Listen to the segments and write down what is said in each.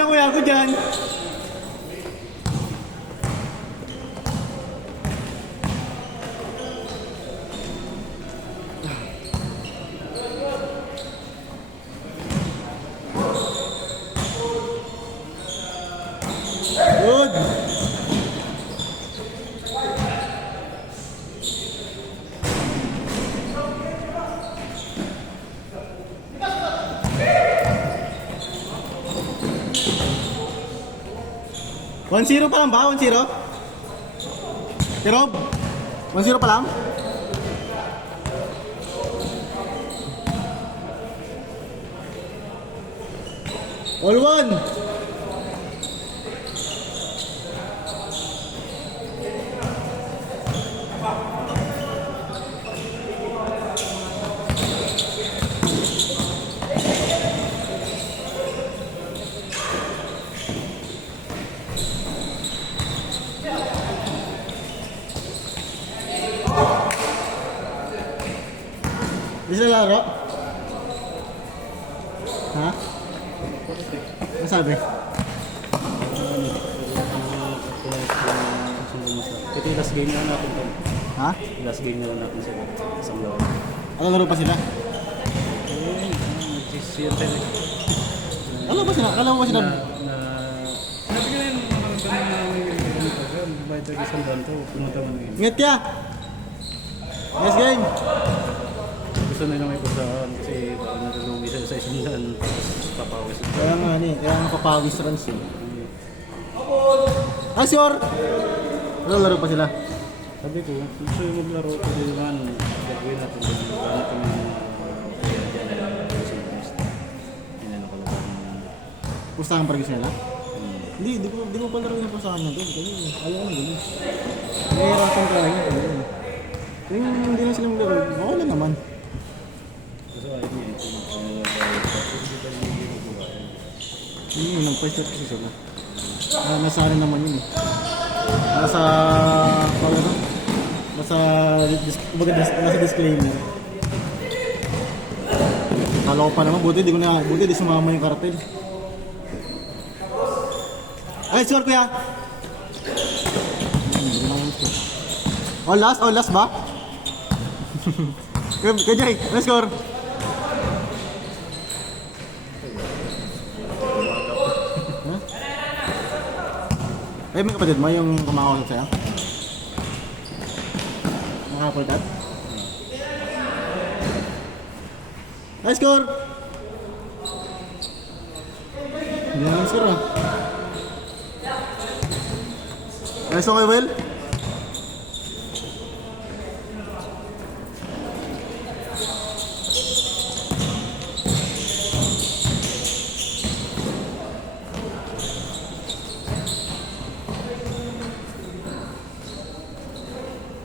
dyan, kuya. Ako dyan. Good. One zero pa lang ba? 1-0? Pero 1-0 pa lang? All one. Bisa laro? Ha? Ano sabi? Ito yung last game na natin to. Ha? Last game na lang natin sila. Isang laro. Ano laro pa sila? Nag-seattle. Ano ba sila? Kala mo ba sila? Sabi ko na yun, mga ganun na may ganito. Bayad tayo isang ganito. Pumunta mo na yun. Ingat ka! Nice game! Gusto na lang may kusahan kasi baka nalulugi siya sa isang daan. Tapos papawis. Kaya nga kaya nga papawis runs eh. Ah, sure! Ano laro pa sila? Sabi ko, gusto yung maglaro. Pwede naman, gagawin natin. Gagawin natin yung inano ko lang. Pustahan pa rin gusto nila? Hindi, di ko pala rin yung pustahan na doon. Kasi ayaw ko na doon. Nahihirapan ka rin yung doon. Kung hindi na sila maglaro, ako na naman. Kasi ayaw niya. Nag-pressure kasi sila. Nasa ano naman yun eh. Nasa disclaimer. Kala ko pa naman, buti di sumama yung kartel. Ay, sure kuya! All last ba? Kuya Jay, let's score! Eh, may kapatid mo yung kumakausap sa'yo? Nakapultat? Nice score! Hindi naman score ah. Nice okay, Will?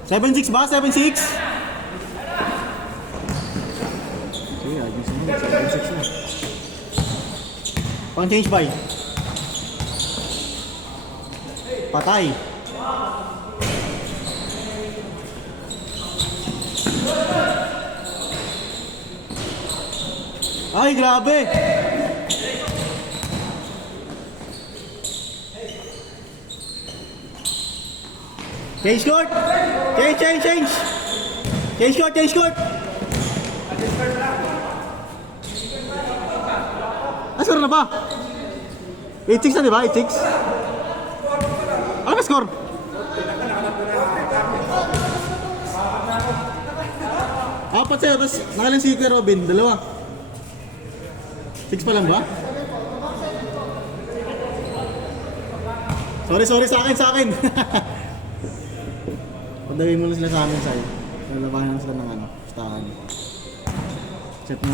$7-6 ba? 7-6? Okay, ayos naman. 7-6 na. Pang-change by. Patay. Ay, grabe! Change court! Change! Change court! Ah, score na ba? 8-6 na diba? 8-6? Ano ba score? Apat sa'yo, tapos nakalang si Kuya Robin, 2. 6 pa lang ba? Sorry sa akin. Padawin mo na sila sa amin sa'yo. Lalabahan lang sila ng pustahan. Chat mo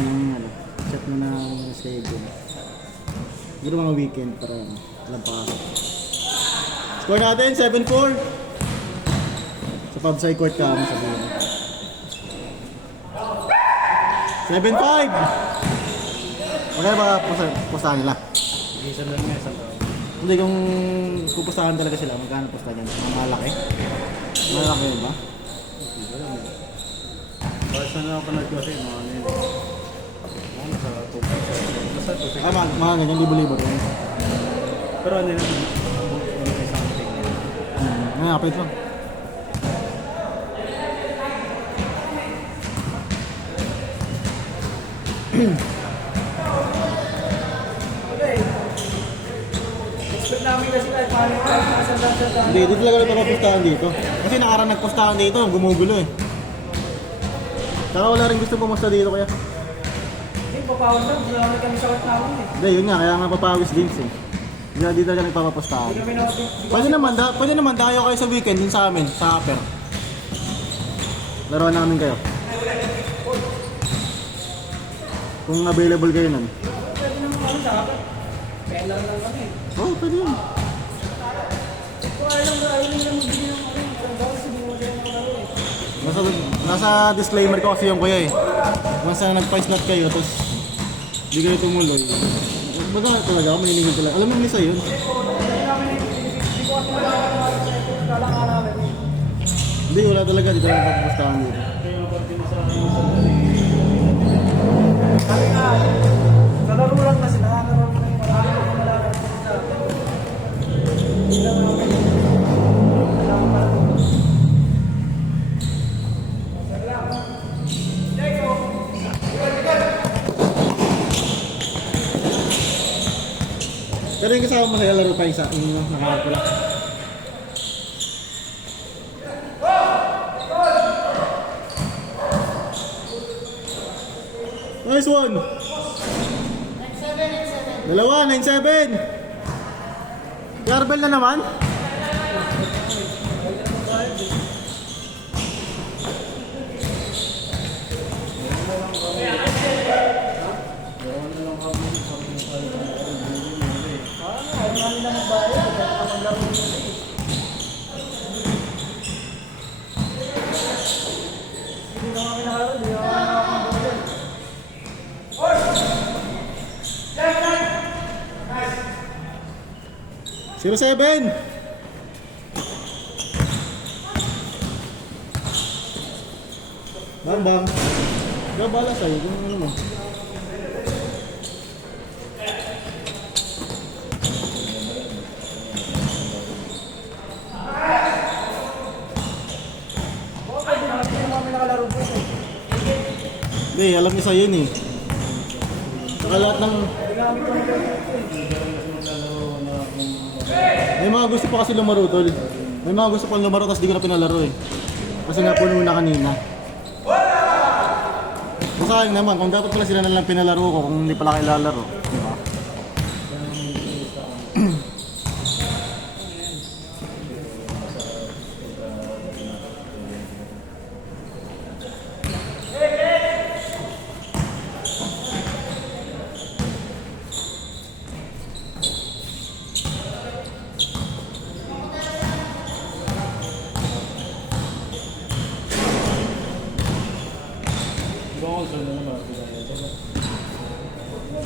ng schedule. Siguro mga weekend para alam pa ako. Score natin, 7-4. Sa Pabsay Court ka, ano sabihin. 7-5. Okay ba pustahan nila? Isa lang nga, isang tao. Hindi, kung pupustahan talaga sila, magkano pustahan yan? Mga malaki? Malaki yun ba? Bakit saan ako nag-kasi mga ano yun? Sa tubig. Basta tubig. Mga ganyan, libo-libo rin. Pero ano yun? Ano yung something yun? Kapit lang. Expect namin kasi kahit paano tayo nakasandang-sandang. Hindi, dito talaga nagpapapustahan dito. Kasi nakarang nagpustahan dito, gumugulo eh. Saka wala rin gusto pumusta dito kaya. Hindi, papawan lang. Hindi naman kami sakit namin eh. Hindi, yun nga, kaya nga papawis din eh. Dito talaga nagpapapustahan. Hindi kami Pwede naman dayo kayo sa weekend din sa amin, sa Upper. Laruan namin kayo. Kung available kayo nun. Pwede naman kami sa akin. Kaya lang kami. Oh, pwede yun. Kung ayaw lang magbili ng ano. Kung bawal sabihin mo sila ng ano eh. Nasa disclaimer ko kasi yung kuya eh. Once na nag-price lot kayo, tapos di kayo tumuloy. Baga na talaga ako, maniningin talaga. Alam mo yung isa yun? Hindi ko kasi kailangan namin eh. Hindi, wala talaga. Dito lang nagpapapustahan dito. Sabi nga, sa laro lang kasi nakakaroon mo na yung marami kong malalaro sa akin. Hindi lang naman Pero yung kasama mo sa'yo, laro pa isa. Yung nakaharap ko lang. Nice one! 9-7. Dalawa, 9-7. Garbel na naman? ayaw namin na magbayad. Kaya ka maglaro nila eh. Hindi na kami nakalaro. Hindi na kami nakakambawal. 0-7. Bang bang. Ikaw bala sa'yo kung ano mo. Pwede na kami nakalaro po eh. Hindi, alam niya sa'yo yun eh. Saka lahat ng... Hindi namin kami May mga gusto pa kasi lumaro tol. May mga gusto pa lumaro tapos di ko na pinalaro eh. Kasi nga puno na kanina. Masayang naman kung dapat pala sila na lang pinalaro ko kung hindi pala kayo lalaro. Diba?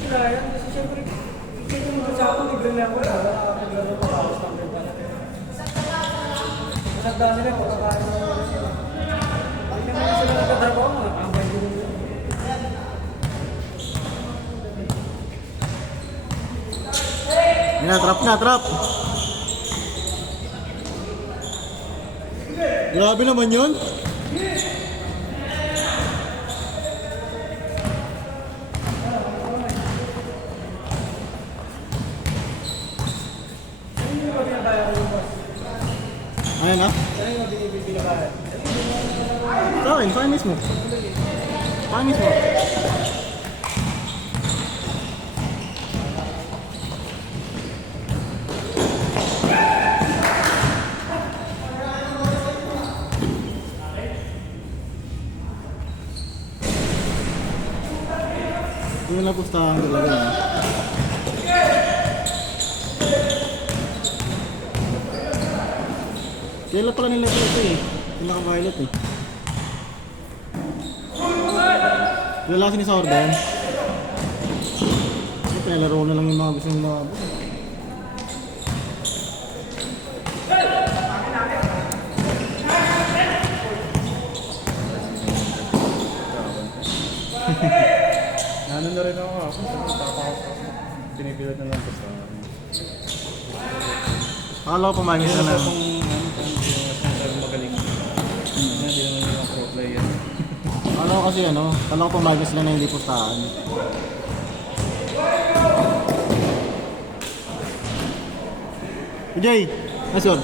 sila yan. Kasi siyempre, kasi yung sa akin, libre na ako. Wala naglaro pa ako sa akin. Masagda sila, pagkakain na naman sila. Hindi naman sila nagkatrabaho, mga kambay din nila. Yan, trap na, trap! Grabe naman yun! Hindi ba pinabaya ko yung boss? Ayan na. Ano yung binibigay? Sa akin mismo. Sa akin mismo. Yung napustahan talaga yun. Kailan pala nila ito eh. Yung naka-violet eh. Lalasin ni Saur ba yan? Pinalaro na lang yung mga gusto nila. Ano na rin ako. Tapos pinipilit na lang basta. Akala ko pumayag Hindi sila na na. kung sinasabi magaling. Hindi naman yung pro player. Akala ko kasi akala ko pumayag sila na hindi pustahan. Jay, nice one.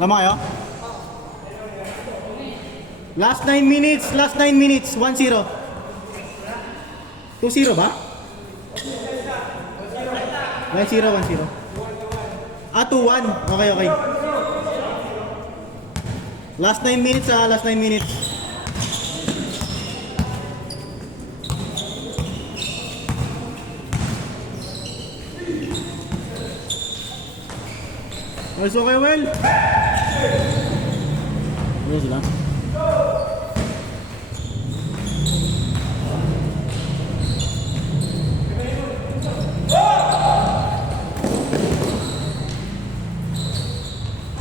Lama kayo? Last 9 minutes, 1-0. 2-0 ba? 1-0. Ah, 2-1. Okay. Last 9 minutes last 9 minutes. Nice one kayo, Well. Ano sila?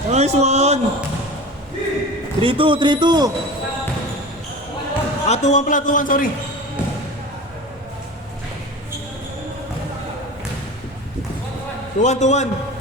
Nice one! 3-2. Ah, 2-1 pala, 2-1, sorry. Two-one.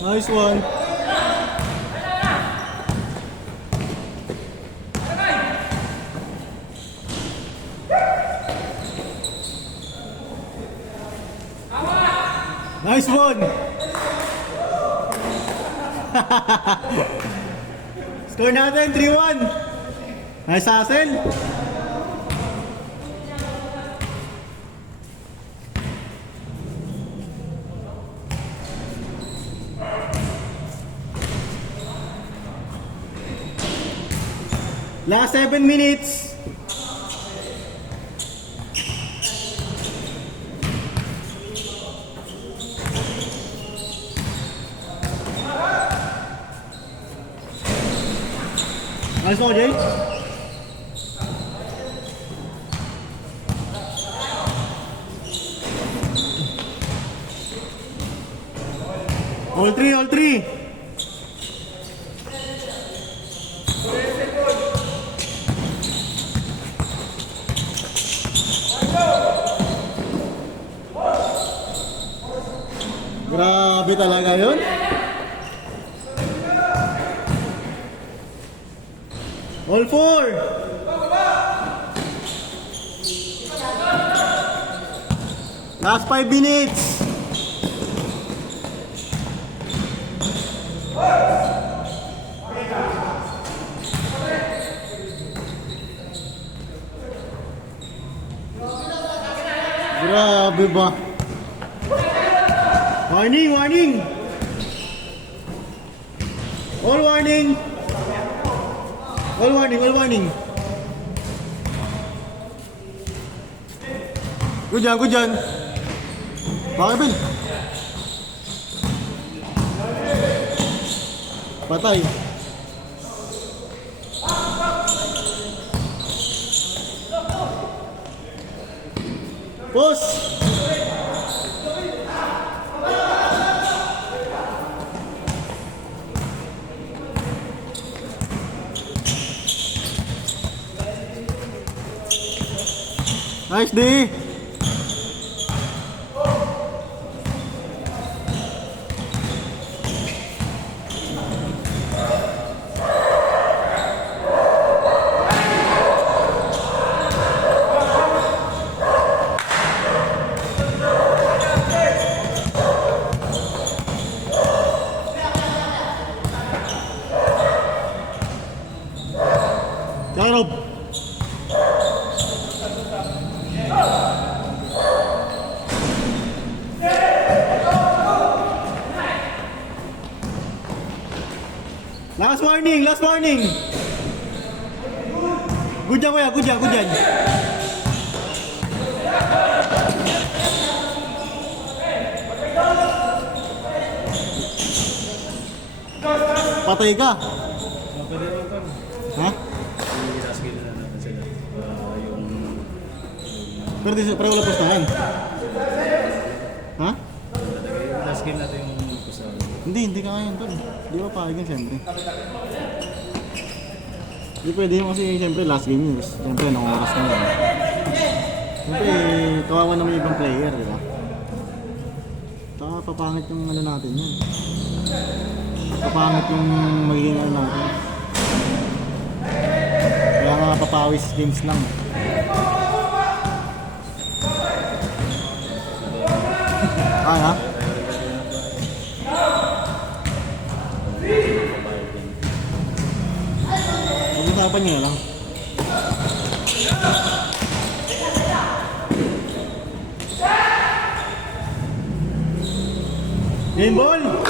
Nice one. Nice one. Score natin 3-1. Nice hustle. Last 7 minutes. Nice one, Jay. All three. Grabe talaga yun. All four. Last 5 minutes. Grabe ba? Warning! All warning! Good dyan! Bakit, Ben? Patay. Push! Nice D! Rob. warning, last warning. Good yan kuya, good yan, good yan. Patay ka. Pwede naman pa. Ha? Yung itaskil na natin sila. Yung... Pero wala pustahan. Ha? Itaskil natin yung pusahan. Hindi ka ngayon tol. Di ba pahagan siyempre. Hindi pwede mo kasi siyempre last game yun. Siyempre anong oras na yun. Siyempre kawawa naman yung ibang player, di ba? Saka papangit yung ano natin yun. Papangit yung magiging ano natin. Kaya nga papawis games lang. Ha? Pag-usapan nyo na lang. Game ball!